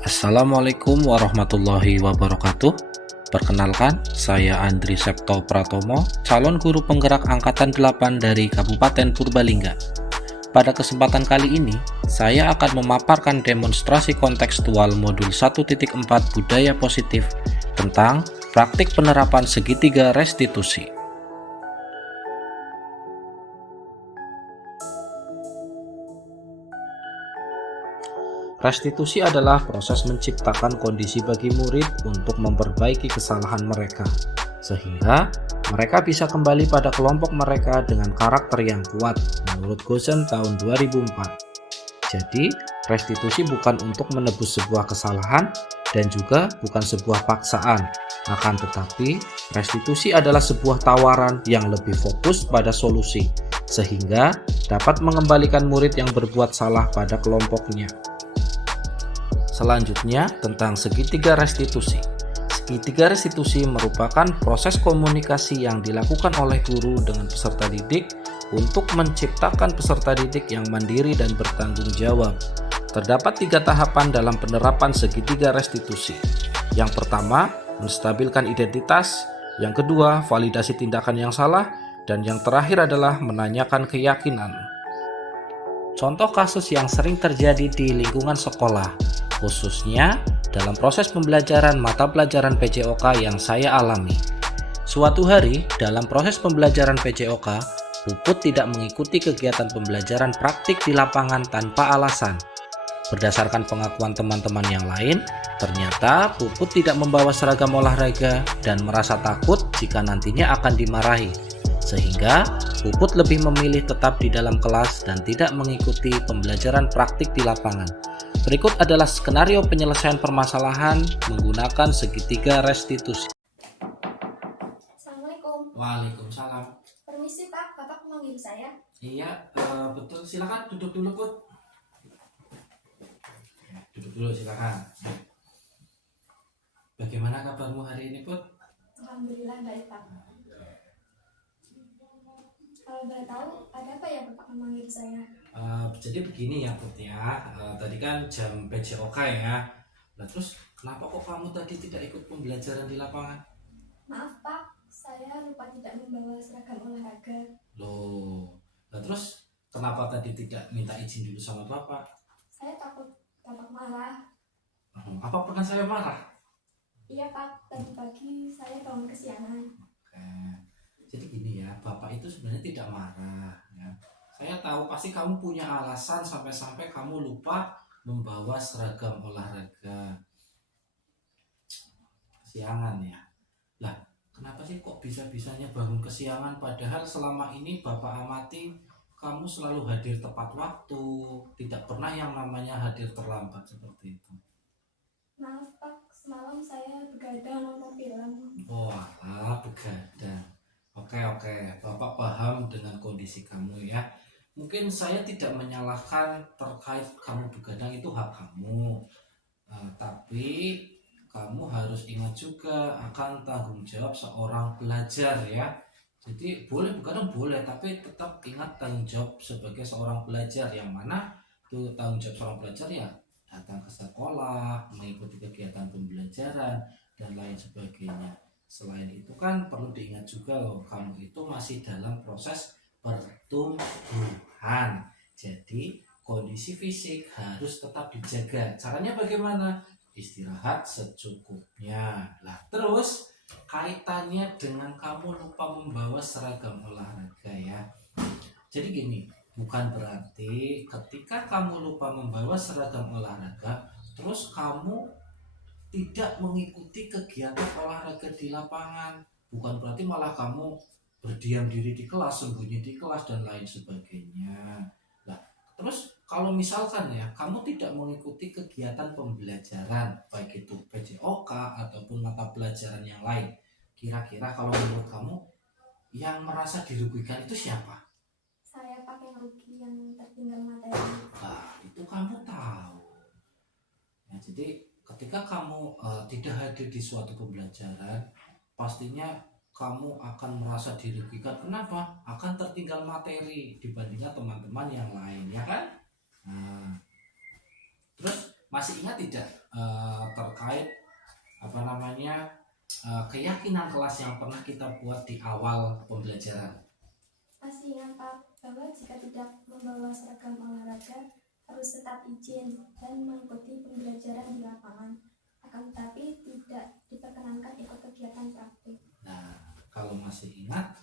Assalamualaikum warahmatullahi wabarakatuh. Perkenalkan, saya Andri Septo Pratomo, calon guru penggerak Angkatan 8 dari Kabupaten Purbalingga. Pada kesempatan kali ini, saya akan memaparkan demonstrasi kontekstual modul 1.4 Budaya Positif tentang praktik penerapan segitiga restitusi. Restitusi adalah proses menciptakan kondisi bagi murid untuk memperbaiki kesalahan mereka, sehingga mereka bisa kembali pada kelompok mereka dengan karakter yang kuat menurut Gosen tahun 2004. Jadi, restitusi bukan untuk menebus sebuah kesalahan dan juga bukan sebuah paksaan. Akan tetapi, restitusi adalah sebuah tawaran yang lebih fokus pada solusi, sehingga dapat mengembalikan murid yang berbuat salah pada kelompoknya. Selanjutnya, tentang segitiga restitusi. Segitiga restitusi merupakan proses komunikasi yang dilakukan oleh guru dengan peserta didik untuk menciptakan peserta didik yang mandiri dan bertanggung jawab. Terdapat 3 tahapan dalam penerapan segitiga restitusi. Yang pertama, menstabilkan identitas. Yang kedua, validasi tindakan yang salah. Dan yang terakhir adalah menanyakan keyakinan. Contoh kasus yang sering terjadi di lingkungan sekolah, khususnya dalam proses pembelajaran mata pelajaran PJOK yang saya alami. Suatu hari, dalam proses pembelajaran PJOK, Puput tidak mengikuti kegiatan pembelajaran praktik di lapangan tanpa alasan. Berdasarkan pengakuan teman-teman yang lain, ternyata Puput tidak membawa seragam olahraga dan merasa takut jika nantinya akan dimarahi. Sehingga Puput lebih memilih tetap di dalam kelas dan tidak mengikuti pembelajaran praktik di lapangan. Berikut adalah skenario penyelesaian permasalahan menggunakan segitiga restitusi. Assalamualaikum. Waalaikumsalam. Permisi Pak, Bapak memanggil saya? Iya, betul. Silakan duduk dulu, Put. Duduk dulu, silakan. Bagaimana kabarmu hari ini, Put? Alhamdulillah baik Pak. Kalau boleh tahu, ada apa ya Bapak memanggil saya? Jadi begini ya, Put ya. Tadi kan jam PJOK ya. Nah, terus kenapa kok kamu tadi tidak ikut pembelajaran di lapangan? Maaf Pak, saya lupa tidak membawa seragam olahraga. Loh, nah terus kenapa tadi tidak minta izin dulu sama Bapak? Saya takut Bapak marah. Apa pernah saya marah? Iya Pak, tadi pagi saya bangun kesiangan. Oke. Jadi gini ya, Bapak itu sebenarnya tidak marah ya. Saya tahu pasti kamu punya alasan sampai-sampai kamu lupa membawa seragam olahraga. Kesiangan ya. Lah, kenapa sih kok bisa-bisanya bangun kesiangan padahal selama ini Bapak amati kamu selalu hadir tepat waktu, tidak pernah yang namanya hadir terlambat seperti itu. Maaf Pak, semalam saya begadang nonton film. Wah, begadang. Oke, Bapak paham dengan kondisi kamu ya. Mungkin saya tidak menyalahkan terkait kamu begadang, itu hak kamu. Tapi kamu harus ingat juga akan tanggung jawab seorang pelajar ya. Jadi boleh begadang boleh, tapi tetap ingat tanggung jawab sebagai seorang pelajar, yang mana tuh tanggung jawab seorang pelajar ya datang ke sekolah, mengikuti kegiatan pembelajaran dan lain sebagainya. Selain itu kan perlu diingat juga loh, kamu itu masih dalam proses pertumbuhan. Jadi kondisi fisik harus tetap dijaga. Caranya bagaimana? Istirahat secukupnya. Lah terus kaitannya dengan kamu lupa membawa seragam olahraga ya. Jadi gini, bukan berarti ketika kamu lupa membawa seragam olahraga terus kamu tidak mengikuti kegiatan olahraga di lapangan. Bukan berarti malah kamu berdiam diri di kelas, sembunyi di kelas dan lain sebagainya. Nah, terus kalau misalkan ya kamu tidak mengikuti kegiatan pembelajaran baik itu PJOK ataupun mata pelajaran yang lain, kira-kira kalau menurut kamu yang merasa dirugikan itu siapa? Saya Pak yang rugi, yang tertinggal materi. Nah, itu kamu tahu. Ya, jadi ketika kamu tidak hadir di suatu pembelajaran, pastinya kamu akan merasa dirugikan. Kenapa? Akan tertinggal materi dibandingkan teman-teman yang lain, ya kan? Nah, terus Masih ingat tidak terkait keyakinan kelas yang pernah kita buat di awal pembelajaran? Masih ingat Pak, bahwa jika tidak membawa seragam olahraga harus tetap izin dan mengikuti pembelajaran di lapangan, akan tetapi tidak diperkenankan ikut kegiatan praktik. Nah, kalau masih ingat,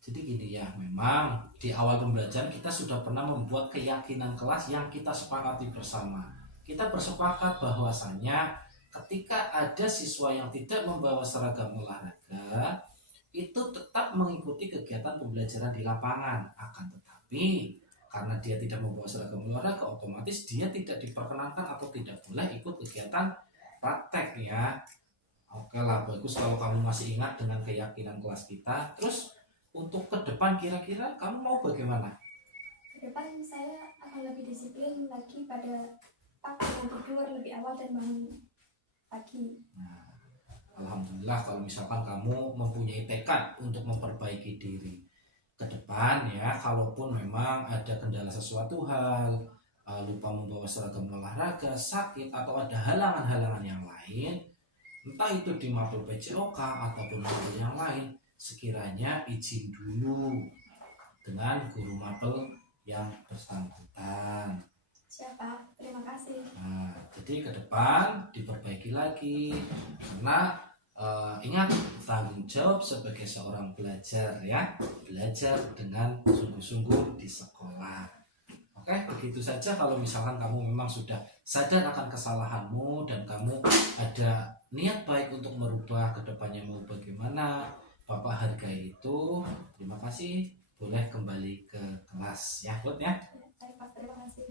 jadi gini ya, memang di awal pembelajaran kita sudah pernah membuat keyakinan kelas yang kita sepakati bersama. Kita bersepakat bahwasanya ketika ada siswa yang tidak membawa seragam olahraga, itu tetap mengikuti kegiatan pembelajaran di lapangan. Akan tetapi karena dia tidak membawa seragam olahraga, otomatis dia tidak diperkenankan atau tidak boleh ikut kegiatan praktek ya. Oke lah, bagus kalau kamu masih ingat dengan keyakinan kelas kita. Terus untuk ke depan kira-kira kamu mau bagaimana? Ke depan saya akan lebih disiplin lagi pada dengan tidur lebih awal dan bangun pagi. Nah, alhamdulillah kalau misalkan kamu mempunyai tekad untuk memperbaiki diri ke depan ya, kalaupun memang ada kendala sesuatu hal, lupa membawa seragam olahraga, sakit, atau ada halangan-halangan yang lain, entah itu di mapel PCOK ataupun mapel yang lain, sekiranya izin dulu dengan guru mapel yang bersangkutan. Siapa? Terima kasih. Nah, jadi ke depan diperbaiki lagi karena ingat tanggung jawab sebagai seorang pelajar ya, belajar dengan sungguh-sungguh di sekolah. Oke, begitu saja. Kalau misalkan kamu memang sudah sadar akan kesalahanmu dan kamu ada niat baik untuk merubah ke depannya mau bagaimana, Bapak hargai itu. Terima kasih. Boleh kembali ke kelas ya, Bud ya. Baik Pak, terima kasih.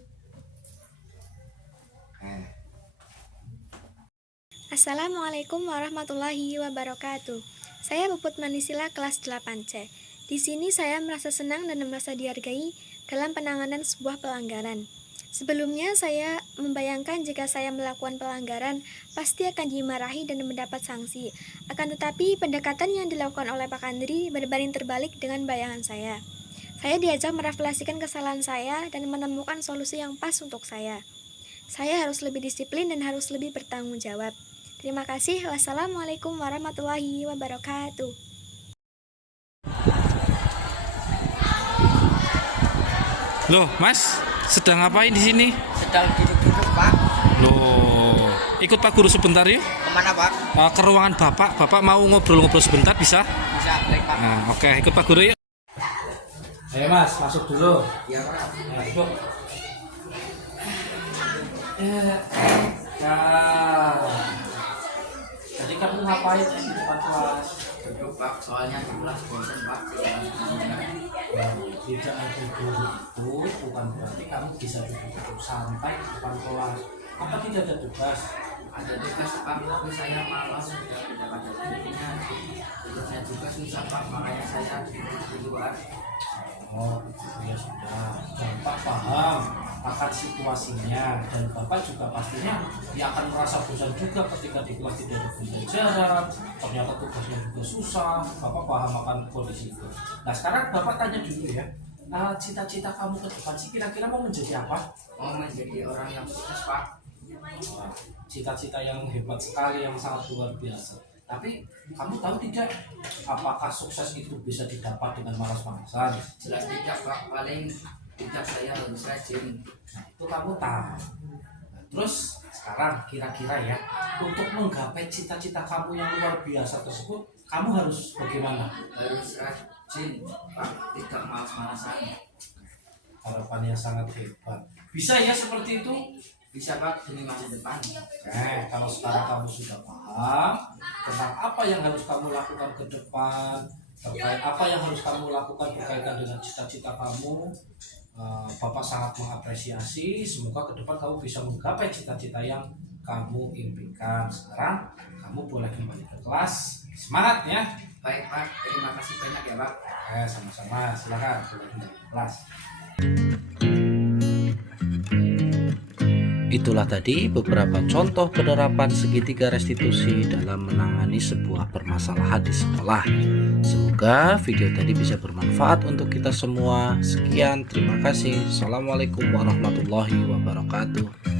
Assalamualaikum warahmatullahi wabarakatuh. Saya Puput Manisila kelas 8C. Di sini saya merasa senang dan merasa dihargai dalam penanganan sebuah pelanggaran. Sebelumnya saya membayangkan jika saya melakukan pelanggaran pasti akan dimarahi dan mendapat sanksi. Akan tetapi pendekatan yang dilakukan oleh Pak Andri berbanding terbalik dengan bayangan saya. Saya diajak merefleksikan kesalahan saya dan menemukan solusi yang pas untuk saya. Saya harus lebih disiplin dan harus lebih bertanggung jawab. Terima kasih. Wassalamualaikum warahmatullahi wabarakatuh. Loh, Mas, sedang ngapain di sini? Sedang duduk-duduk Pak. Loh, ikut Pak Guru sebentar ya? Kemana Pak? Ke ruangan Bapak. Bapak mau ngobrol-ngobrol sebentar bisa? Bisa, baik Pak. Nah, oke, ikut Pak Guru yuk. Ayo Mas, masuk dulu. Iya Pak. Masuk. Nah, jadi kamu ngapain di depan kelas? Duduk Pak, soalnya di kelas bosan Pak. Tidak ada guru itu bukan berarti kamu bisa duduk santai di depan kelas. Apa tidak ada tugas? Ada tugas Pak, tapi saya malas sudah tidak ada bukunya. Tugasnya juga susah Pak, makanya saya di luar. Oh, ya sudah. Bapak paham akan situasinya dan Bapak juga pastinya akan merasa bosan juga ketika di kelas tidak ada pembelajaran, ternyata tugasnya juga susah. Bapak paham akan kondisi itu. Nah, sekarang Bapak tanya dulu ya. Cita-cita kamu ke depan sih kira-kira mau menjadi apa? Mau menjadi orang yang sukses Pak. Wah, cita-cita yang hebat sekali, yang sangat luar biasa. Tapi kamu tahu tidak apakah sukses itu bisa didapat dengan malas-malasan? Jelas tidak Pak, paling tidak saya harus rajin. Nah, itu kamu tahu. Nah, terus sekarang kira-kira ya, untuk menggapai cita-cita kamu yang luar biasa tersebut, kamu harus bagaimana? Harus rajin Pak, tidak malas-malasan. Harapannya sangat hebat. Bisa ya seperti itu? Bisa Pak, demi masa depan. Kalau sekarang kamu sudah paham tentang apa yang harus kamu lakukan ke depan, terkait apa yang harus kamu lakukan berkaitan dengan cita-cita kamu, Bapak sangat mengapresiasi. Semoga ke depan kamu bisa menggapai cita-cita yang kamu impikan. Sekarang kamu boleh kembali ke kelas. Semangat ya. Baik Pak, terima kasih banyak ya Pak. Sama-sama. Silakan boleh kembali ke kelas. Itulah tadi beberapa contoh penerapan segitiga restitusi dalam menangani sebuah permasalahan di sekolah. Semoga video tadi bisa bermanfaat untuk kita semua. Sekian, terima kasih. Assalamualaikum warahmatullahi wabarakatuh.